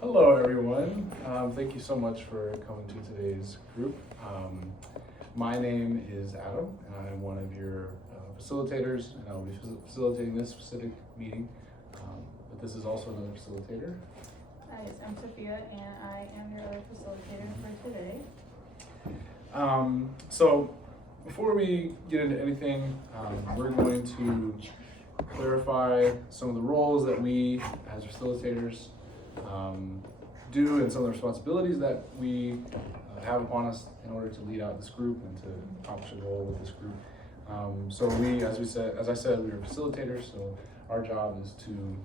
Hello, everyone. Thank you so much for coming to today's group. My name is Adam, and I'm one of your facilitators, and I'll be facilitating this specific meeting. But this is also another facilitator. Hi, I'm Sophia, and I am your other facilitator for today. So before we get into anything, we're going to clarify some of the roles that we as facilitators do and some of the responsibilities that we have upon us in order to lead out this group and to accomplish a goal with this group. So we, as I said, we are facilitators, so our job is to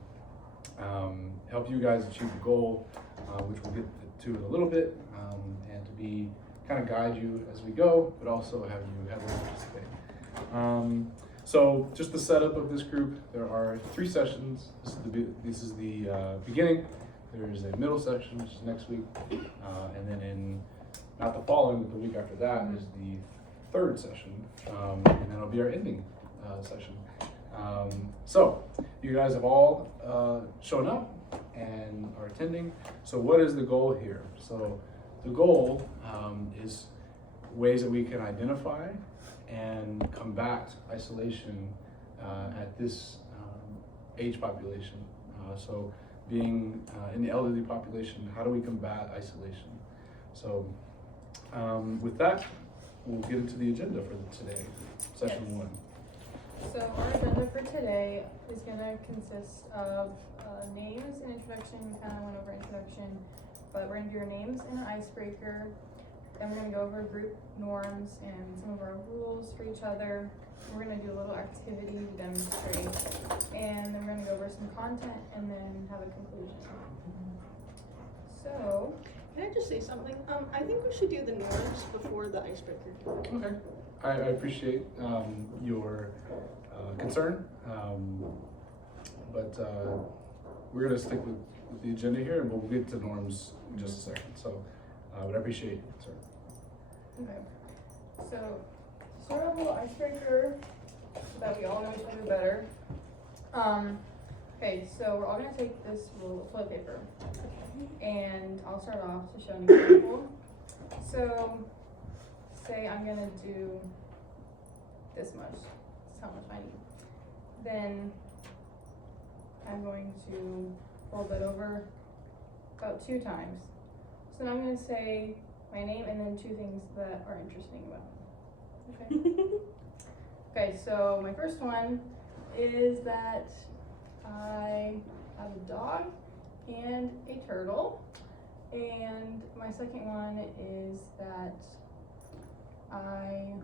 help you guys achieve the goal, which we'll get to in a little bit, and to be kind of guide you as we go, but also have you heavily participate. So just the setup of this group, there are 3 sessions. This is the beginning. There's a middle session, which is next week, and then not the following, but the week after that is the 3rd session, and then it'll be our ending session. So you guys have all shown up and are attending. So what is the goal here? So the goal is ways that we can identify and combat isolation at this age population. So being in the elderly population, how do we combat isolation? So with that, we'll get into the agenda for today, session 1. So our agenda for today is going to consist of names and introduction. We kind of went over introduction, but we're going to do our names and an icebreaker. Then we're going to go over group norms and some of our rules for each other. We're going to do a little activity to demonstrate, and then we're going to go over some content and then have a conclusion. So, can I just say something? I think we should do the norms before the icebreaker. Okay. I appreciate your concern, but we're going to stick with the agenda here, and we'll get to norms in just a second. So, but I appreciate your concern. Okay. So, sort of a little icebreaker so that we all know each other better. Okay, so we're all going to take this roll of toilet paper, and I'll start off to show an example. So, say I'm going to do this much. This is how much I need. Then I'm going to fold that over about 2 times. So now I'm going to say my name and then 2 things that are interesting about me. Okay? Okay, so my first one is that I have a dog and a turtle. And my second one is that I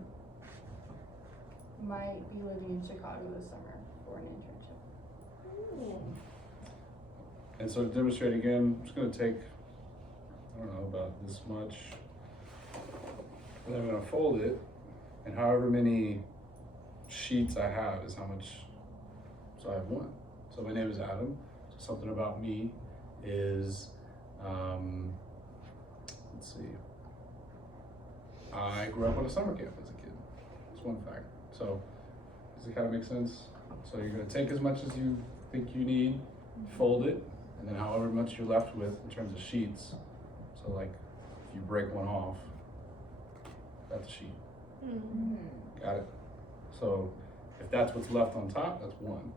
might be living in Chicago this summer for an internship. And so to demonstrate again, I'm just going to take, I don't know, about this much, and I'm going to fold it, and however many sheets I have is how much, so I have 1. So my name is Adam. So something about me is, let's see, I grew up on a summer camp as a kid. That's one fact. So does it kind of make sense? So you're going to take as much as you think you need, fold it, and then however much you're left with in terms of sheets. So like if you break one off, that's a sheet. Mm-hmm. Got it? So if that's what's left on top, that's 1.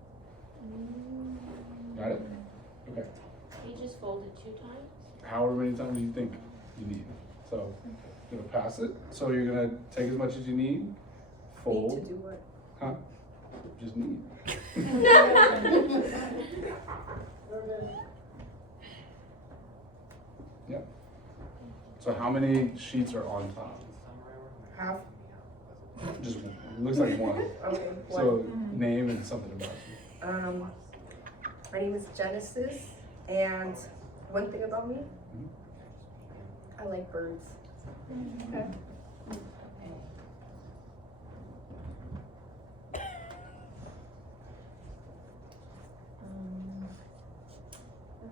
Got it? Okay. You just fold it 2 times? However many times you think you need. So you're gonna pass it. So you're gonna take as much as you need, fold. Need to do what? Huh? Just need. Yep. So how many sheets are on top? Half. Just looks like 1. Okay. So name and something about you. My name is Genesis, and one thing about me, I like birds. Okay.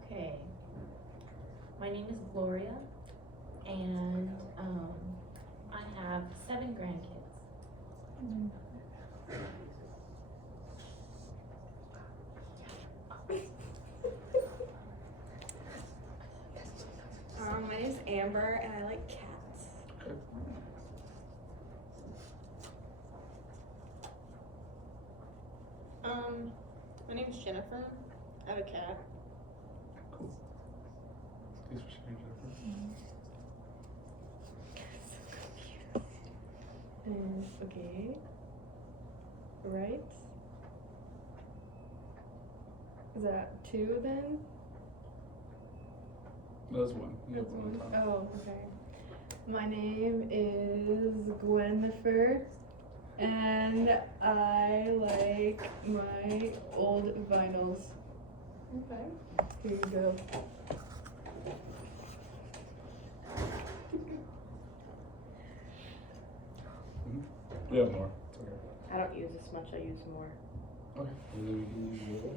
Okay. My name is Gloria, and I have 7 grandkids. Amber, and I like cats. Okay. My name's Jennifer. I have a cat. Cool. Thanks for sharing, Jennifer. Okay. Right. Is that two then? That's one. You have one on top. Oh, okay. My name is Gwennifer, and I like my old vinyls. Okay. Here you go. We have more. It's okay. I don't use this much, I use more. Okay. And then we can use the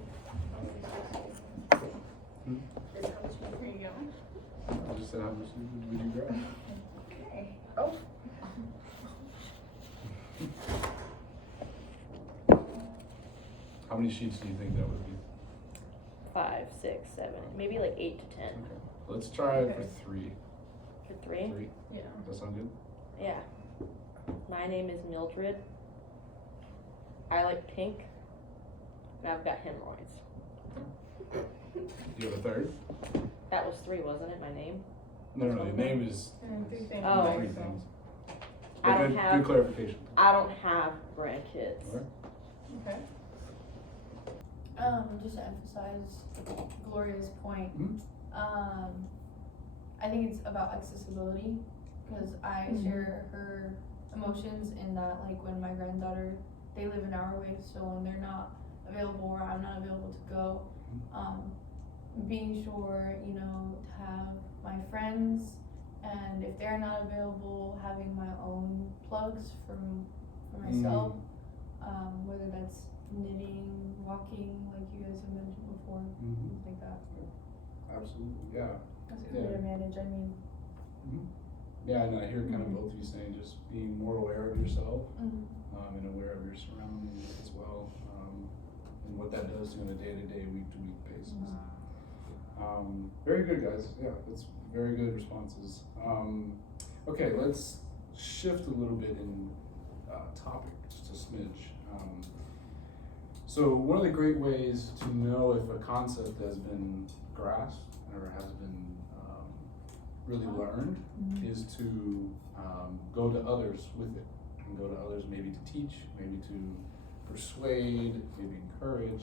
This how much Here you go. I just said how much would you grab? Okay. Oh, How many sheets do you think that would be? 5, 6, 7, maybe like 8 to 10. Okay. Let's try it for Okay. 3. For 3? 3. Yeah. Does that sound good? Yeah. My name is Mildred. I like pink. And I've got hemorrhoids. Do you have a third? That was 3, wasn't it? My name? No, no, your name is And 3 things. Oh. 3 so- things. I But don't good, have- good clarification. I don't have grandkids. Alright. Okay. Just to emphasize Gloria's point, Mhm. I think it's about accessibility, because I share her emotions in that, like, when my granddaughter, they live an hour away, so when they're not available or I'm not available to go, being sure, you know, to have my friends, and if they're not available, having my own plugs for myself, whether that's knitting, walking, like you guys have mentioned before, Mhm. things like that. Absolutely, yeah. That's a good way to manage, I mean. Yeah, and I hear kind of both of you saying just being more aware of yourself, and aware of your surroundings as well, and what that does to you on a day-to-day, week-to-week basis. Very good, guys. Yeah, that's very good responses. Okay, let's shift a little bit in topic, just a smidge. So one of the great ways to know if a concept has been grasped or has been really learned is to go to others with it, and go to others maybe to teach, maybe to persuade, maybe encourage.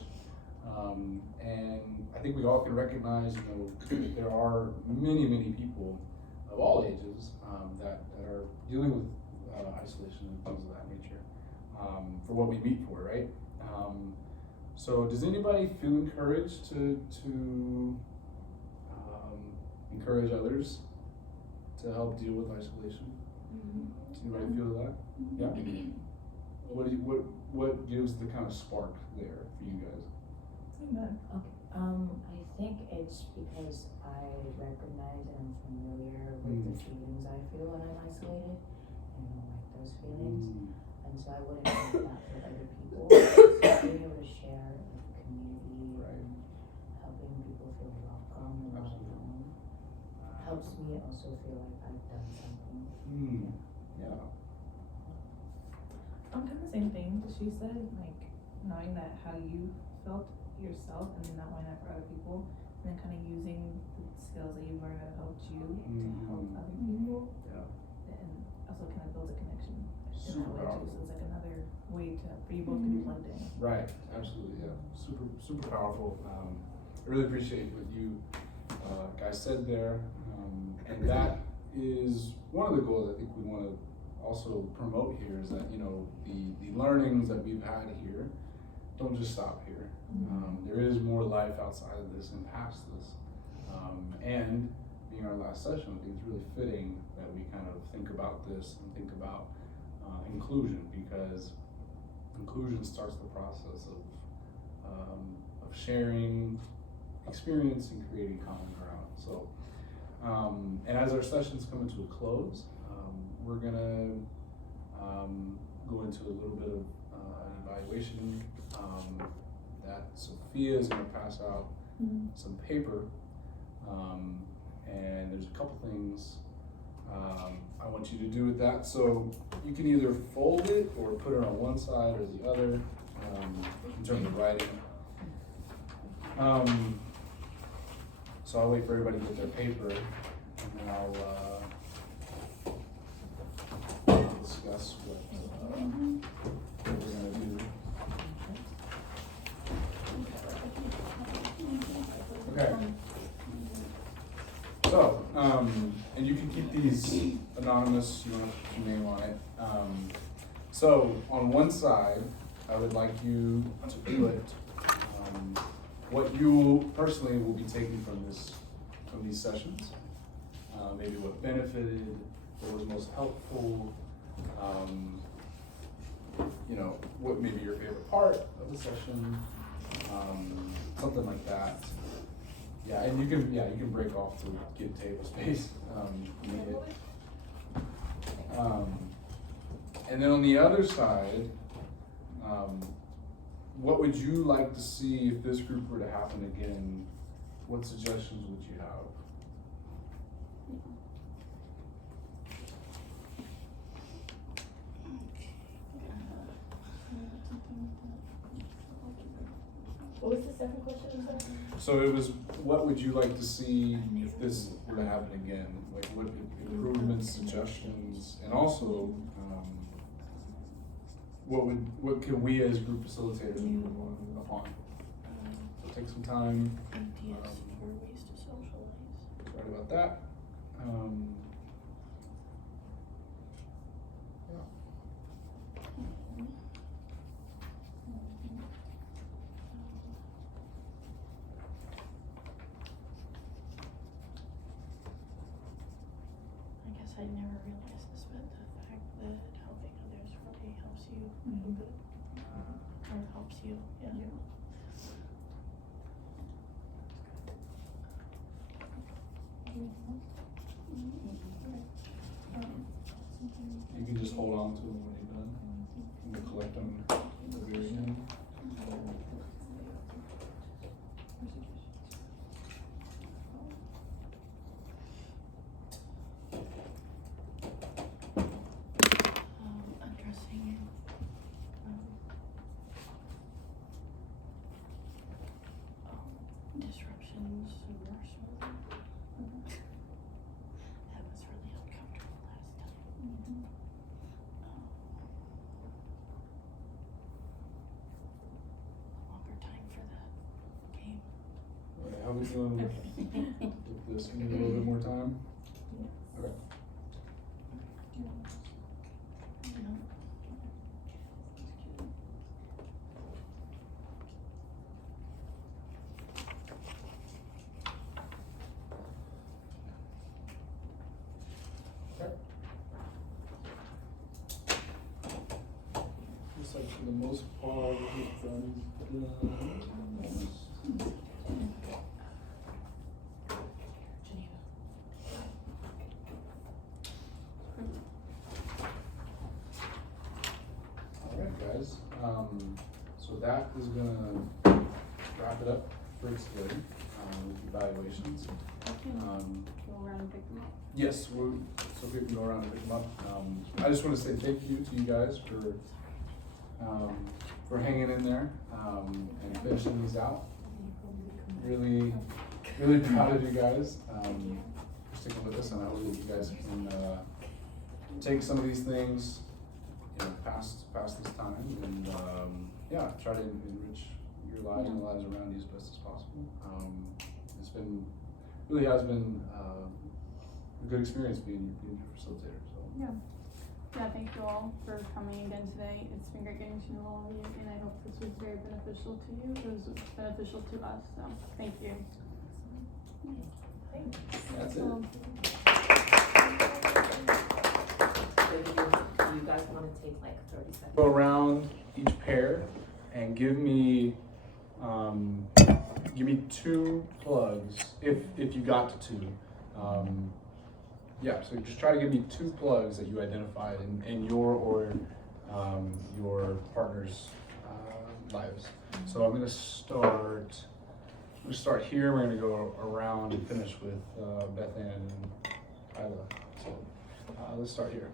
And I think we all can recognize, you know, there are many, many people of all ages that are dealing with isolation and things of that nature for what we meet for, right? So does anybody feel encouraged to encourage others to help deal with isolation? Does anybody feel that? Yeah? What gives the kind of spark there for you guys? I think it's because I recognize and I'm familiar with the feelings I feel when I'm isolated, and I don't like those feelings, and so I wouldn't want that for other people. So being able to share with the community and helping people feel welcome and not alone helps me also feel like I've done something. Yeah. Kind of the same thing that she said, like knowing that how you felt yourself and then not wanting that for other people, and then kind of using the skills that you learned that helped you to help other people. Yeah. And also kind of builds a connection in that Super way powerful. too. So it's like another way for you both to be plugged in. Right, absolutely, yeah. Super powerful. I really appreciate what you guys said there. And that is one of the goals I think we want to also promote here, is that, you know, the learnings that we've had here don't just stop here. There is more life outside of this and past this. And being our last session, I think it's really fitting that we kind of think about this and think about inclusion, because inclusion starts the process of sharing experience and creating common ground. So, and as our sessions come into a close, we're gonna go into a little bit of an evaluation that Sophia is gonna pass out some paper, and there's a couple things I want you to do with that. So you can either fold it or put it on one side or the other, in terms of writing. So I'll wait for everybody to get their paper, and then I'll discuss what we're gonna do. Okay. So, and you can keep these anonymous, you don't have to put your name on it. So, on one side, I would like you to put what you personally will be taking from these sessions. Maybe what benefited, what was most helpful, you know, what may be your favorite part of the session, something like that. Yeah, and you can break off to get table space, if you need it. And then on the other side, what would you like to see if this group were to happen again? What suggestions would you have? What was the second question, sir? So it was, what would you like to see if this were to happen again? Like what improvements, suggestions, and also, what can we as group facilitators improve upon? So take some time. Ideas for ways to socialize. Sorry about that. I guess I never realized this, but the fact that helping others really helps you feel good. Or helps you, yeah. You can just hold on to them when you're done. We'll collect them at the very end. Addressing disruptions more smoothly. That was really uncomfortable last time. A longer time for the game. All right, how we doing with this? We need a little bit more time? Okay. Looks like for the most part, we've done. Alright guys, so that is gonna wrap it up for today, with evaluations. Go around and pick them up. Yes, so we can go around and pick them up. I just wanna say thank you to you guys for hanging in there, and finishing these out. Really, really proud of you guys, for sticking with us, and I hope that you guys can, take some of these things, you know, past this time, and, yeah, try to enrich your lives and the lives around you as best as possible. Really has been, a good experience being your facilitator, so. Yeah, thank you all for coming again today. It's been great getting to know all of you, and I hope this was very beneficial to you. It was beneficial to us, so thank you. That's it. Do you guys wanna take like 30 seconds? Go around each pair and give me 2 plugs if you got to 2. Yeah, so just try to give me 2 plugs that you identified in your or your partner's lives. So I'm gonna start here. We're gonna go around and finish with Beth Ann and Kyla. So Let's start here.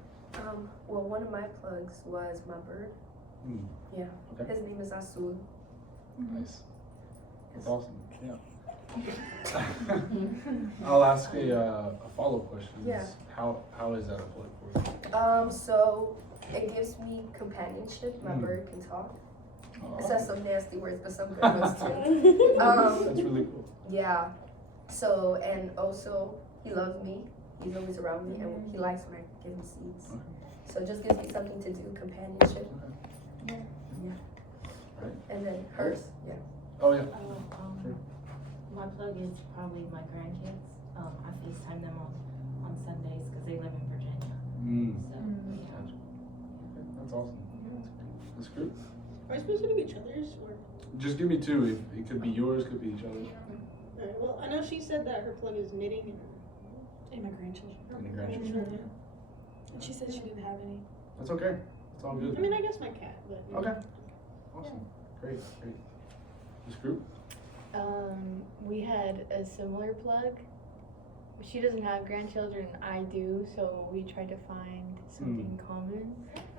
Well, one of my plugs was my bird. Mm. Yeah. Okay. His name is Azul. Nice. That's awesome. Yeah. I'll ask a follow-up question. Yeah. How is that a plug for you? So it gives me companionship. My bird can talk. It says some nasty words, but some good ones too. That's really cool. Yeah. So, and also he loves me. He's always around me, and he likes when I give him seeds. Okay. So it just gives me something to do, companionship. Okay. Yeah. Right. And then hers. Yeah. Oh yeah. My plug is probably my grandkids. I FaceTime them on Sundays because they live in Virginia. Mm. So, Gotcha. Okay. That's awesome. This group. Are we supposed to do each other's or? Just give me two. It could be yours, could be each other's. Alright, well, I know she said that her plug is knitting and my grandchildren. And your grandchildren. And she said she didn't have any. That's okay. It's all good. I mean, I guess my cat, but. Okay. Awesome. Great. This group. We had a similar plug. She doesn't have grandchildren, I do, so we tried to find something common,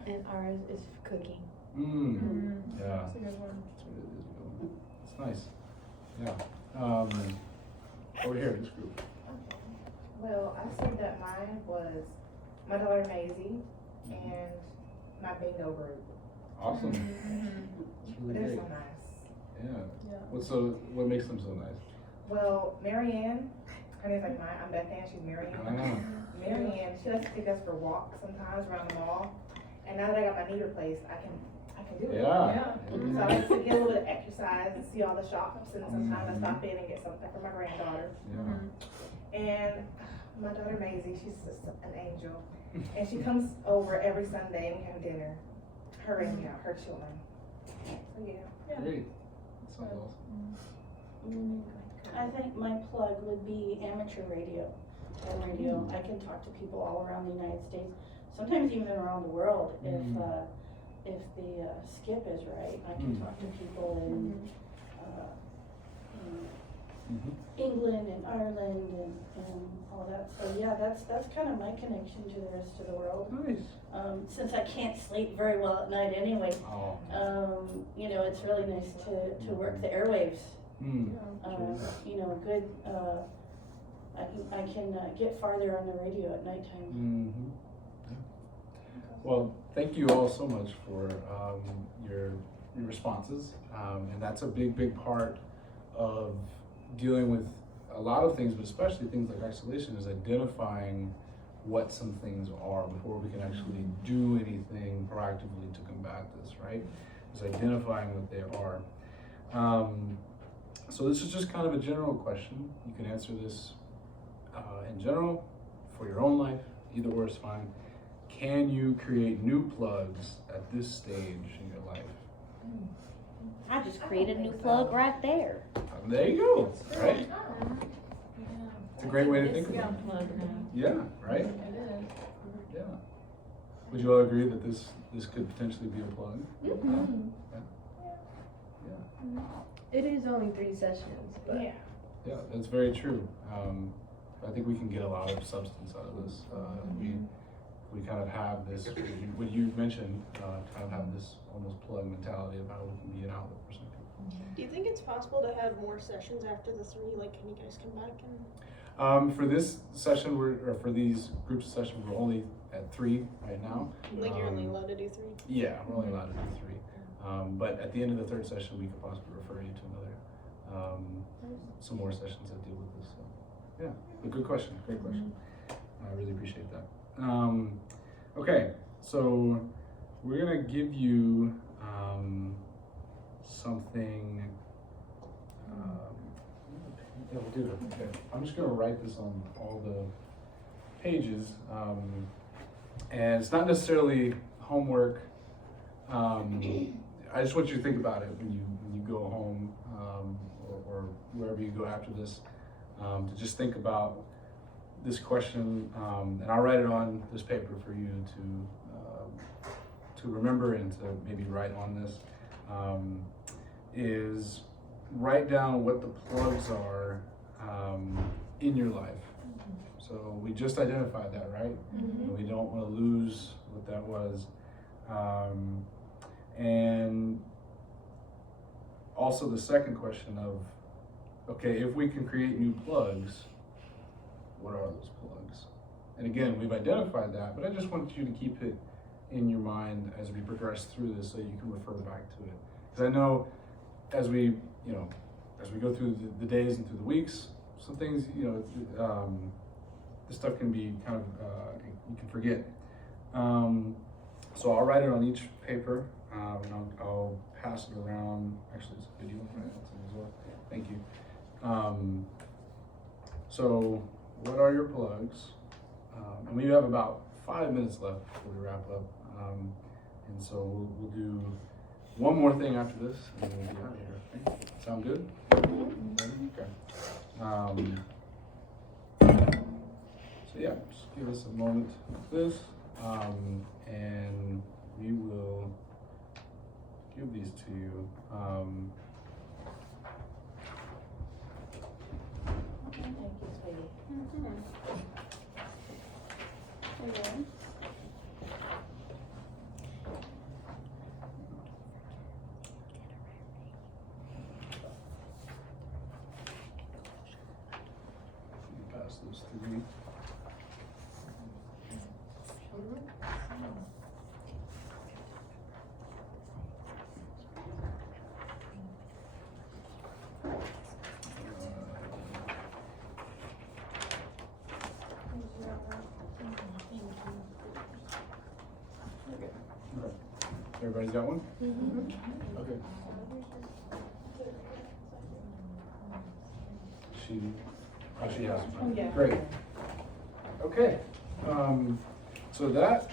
and ours is cooking. Yeah. That's a good one. It's nice. Yeah. Over here, this group. Well, I said that mine was my daughter Maisie and my bingo group. Awesome. It's really They're great. so nice. Yeah. What makes them so nice? Well, Marianne, her name's like mine. I'm Beth Ann, she's Marianne. Marianne, she likes to take us for walks sometimes around the mall. And now that I got my knee replaced, I can do it. Yeah. So I like to get a little bit of exercise and see all the shops, and sometimes I stop in and get something for my granddaughter. Yeah. And my daughter Maisie, she's just an angel. And she comes over every Sunday and we have dinner. Her and her children. So yeah. Great. That sounds awesome. I think my plug would be amateur radio. And radio, I can talk to people all around the United States, sometimes even around the world. If the skip is right, I can talk to people in England and Ireland and all that. So yeah, that's kind of my connection to the rest of the world. Nice. Since I can't sleep very well at night anyway, Oh. it's really nice to work the airwaves. Good. I can get farther on the radio at nighttime. Well, thank you all so much for your responses, and that's a big part of dealing with a lot of things, but especially things like isolation, is identifying what some things are before we can actually do anything proactively to combat this, right? Is identifying what they are. So this is just kind of a general question. You can answer this in general, for your own life, either or is fine. Can you create new plugs at this stage in your life? I just created a new plug right there. There you go, right? It's a great way to think about it. Yeah, right? It is. Yeah. Would you all agree that this could potentially be a plug? Yeah. It is only 3 sessions, but Yeah, that's very true. I think we can get a lot of substance out of this. We kind of have this, what you mentioned, kind of have this almost plug mentality of how we can be an outlet for some people. Do you think it's possible to have more sessions after the 3? Like, can you guys come back and? For this session, or for these groups of sessions, we're only at 3 right now. Like, you're only allowed to do 3? Yeah, we're only allowed to do 3. But at the end of the 3rd session, we could possibly refer you to another, some more sessions that deal with this. So, yeah, but good question, great question. I really appreciate that. Okay, so we're gonna give you something. Yeah, we'll do it. Okay. I'm just gonna write this on all the pages, and it's not necessarily homework. I just want you to think about it when you go home or wherever you go after this, to just think about this question, and I'll write it on this paper for you to remember and to maybe write on this. Is write down what the plugs are in your life. So we just identified that, right? And we don't want to lose what that was. And also the second question of, okay, if we can create new plugs, what are those plugs? And again, we've identified that, but I just want you to keep it in your mind as we progress through this so you can refer back to it. Because I know as we go through the days and through the weeks, some things, this stuff can be kind of, you can forget. So I'll write it on each paper, and I'll pass it around. Actually, it's a video as well. Thank you. So what are your plugs? And we have about 5 minutes left before we wrap up. And so we'll do one more thing after this, and we'll be out of here. Okay? Sound good? Okay. So yeah, just give us a moment of this, and we will give these to you. Thank you, sweetie. Okay. Pass this to me. Okay. Everybody's got one? Okay. She has one. Yeah. Great. Okay. So that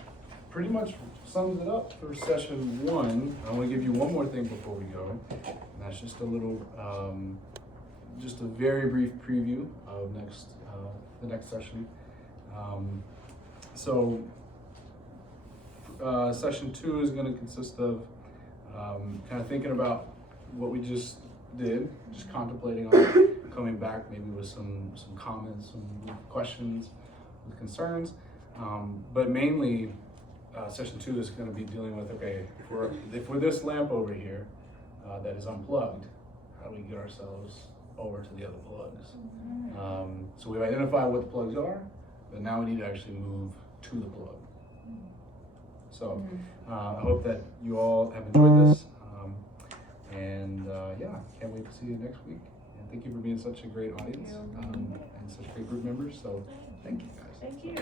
pretty much sums it up for session 1. I want to give you one more thing before we go. And that's just a little, just a very brief preview of the next session. Session 2 is going to consist of kind of thinking about what we just did, just contemplating on it, coming back maybe with some comments, some questions, with concerns. But mainly, session 2 is going to be dealing with, okay, if we're this lamp over here that is unplugged, how do we get ourselves over to the other plugs? So we've identified what the plugs are, but now we need to actually move to the plug. So I hope that you all have enjoyed this. Yeah, can't wait to see you next week. And thank you for being such a great audience and such great group members. So thank you guys. Thank you.